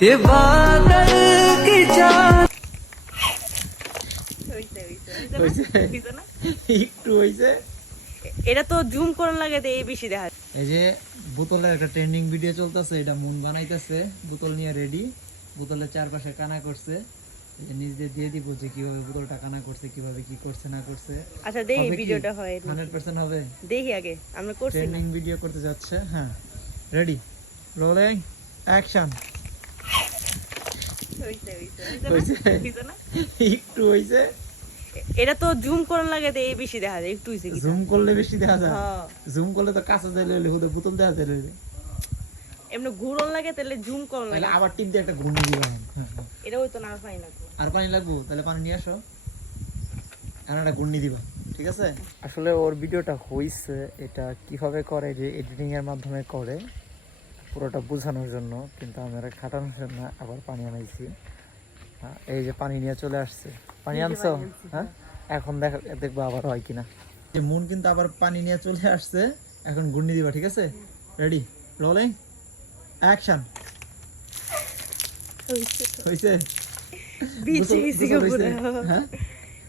ये बादल की चांद একটু হইছে। এটা তো জুম করার লাগে তো এই বেশি দেখা যায়। এই যে বোতলের একটা ট্রেন্ডিং ভিডিও চলতেছে, এটা মন বানাইতেছে, বোতল নিয়ে রেডি, বোতলের চারপাশে কানা করছে, এই যে নিজ দিয়ে দিব যে কিভাবে বোতলটা কানা করছে, কিভাবে কি করছে না করছে। আচ্ছা দেখি হবে কি? ভিডিওটা হয় 100% হবে। দেখি আগে আমরা করছি না ট্রেন্ডিং ভিডিও করতে যাচ্ছে। হ্যাঁ রেডি, রোলিং, অ্যাকশন। হইছে না? একটু হইছে। এটা তো জুম করার লাগে তো এই বেশি দেখা যায়, একটু হইছে কি জুম করলে বেশি দেখা যায়। হ্যাঁ জুম করলে তো কাছে যাইলে হলে হুদে বোতল দেখা যাইলে। এমনি ঘুরন লাগে তাহলে জুম করার তাহলে লাগে। আবার টিপ দিয়ে একটা ঘূর্ণি দিবা। এটা হইতো না, আর পাই না। আর পানি লাগবো, তাহলে পানি নিয়ে আসো, আর একটা ঘূর্ণি দিবা, ঠিক আছে? আসলে ওর ভিডিওটা হইছে, এটা কিভাবে করে যে এডিটিং এর মাধ্যমে করে পুরোটা বোঝানোর জন্য, কিন্তু আমরা খাটানোর জন্য আবার পানি আনাইছি। এই যে পানি নিয়ে চলে আসছে। পানি আনছো? হ্যাঁ, এখন দেখবো আবার হয় কিনা। যে মন কিন্তু আবার পানি নিয়ে চলে আসছে, এখন ঘূর্ণি দিবা, ঠিক আছে? Ready, rolling, action. হইছে? বিচি গেছি পুরো। হ্যাঁ,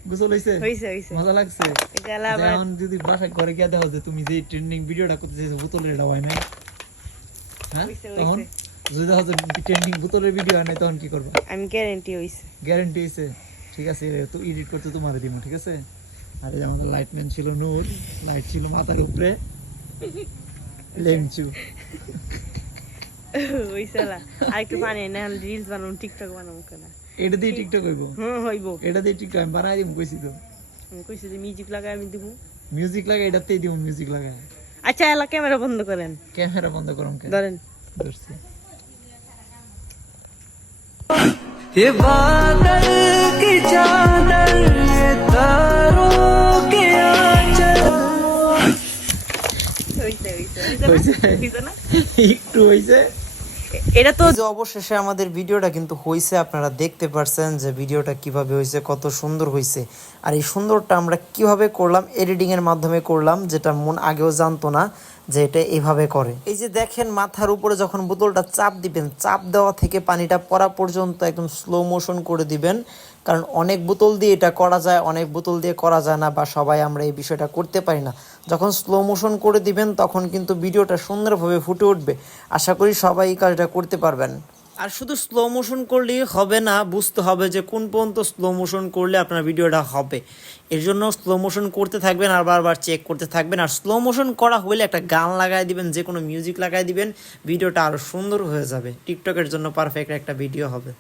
গোসল হইছে? হইছে মজা লাগছে? গেলা আবার এখন যদি বাসায় ঘরে গিয়ে দেখো যে তুমি যে ট্রেন্ডিং ভিডিওটা করতে চাইছো বোতলের, এটা হয় না, হ্যাঁ? হইছে, তখন হইছে। যদি দেখো যে ট্রেন্ডিং বোতলের ভিডিও হয় না, তখন কি করবা? আমি গ্যারান্টি হইছে। গ্যারান্টি হইছে? ঠিক আছে, তো এডিট করতে তোমারে দিব, ঠিক আছে? আর এই যে আমাদের লাইটম্যান ছিল নূর, লাইট ছিল মাথার উপরে, লেমচু। হইছে না? আর একটু পানি না রিলস বানাবো, টিকটক বানাবো কেনা। এটা দিয়ে টিকটক হইব? হইবো। এটা দিয়ে টিকটক আমি বানাই দিব, কইছি তো। আমি কইছি যে মিউজিক লাগাই আমি দিব। মিউজিক লাগাই, এটাতেই দিব মিউজিক লাগাই। আচ্ছা এলা ক্যামেরা বন্ধ করেন, ক্যামেরা বন্ধ করুন কেন? ধরেন। ধরছি। ये बादल की चादर ये तारों के आंचल হইছে হইছে? হইছে না? একটু হইছে। এটা তো যে অবশেষে আমাদের ভিডিওটা কিন্তু হয়েছে, আপনারা দেখতে পারছেন যে ভিডিওটা কিভাবে হয়েছে, কত সুন্দর হয়েছে। আর এই সুন্দরটা আমরা কিভাবে করলাম, এডিটিংয়ের মাধ্যমে করলাম, যেটা মন আগেও জানতো না যে এটা এভাবে করে। এই যে দেখেন, মাথার উপরে যখন বোতলটা চাপ দিবেন, চাপ দেওয়া থেকে পানিটা পড়া পর্যন্ত একদম স্লো মোশন করে দিবেন। কারণ অনেক বোতল দিয়ে এটা করা যায়, অনেক বোতল দিয়ে করা যায় না, বা সবাই আমরা এই বিষয়টা করতে পারি না। যখন স্লো মোশন করে দিবেন তখন কিন্তু ভিডিওটা সুন্দরভাবে ফুটে উঠবে। আশা করি সবাই এই কাজটা করতে পারবেন। আর শুধু স্লো মোশন করলেই হবে না, বুঝতে হবে যে কোন পর্যন্ত স্লো মোশন করলে আপনার ভিডিওটা হবে। এর জন্য স্লো মোশন করতে থাকবেন আর বারবার চেক করতে থাকবেন। আর স্লো মোশন করা হলে একটা গান লাগাই দিবেন, যে কোনো মিউজিক লাগাই দিবেন, ভিডিওটা আরও সুন্দর হয়ে যাবে। টিকটকের জন্য পারফেক্ট একটা ভিডিও হবে।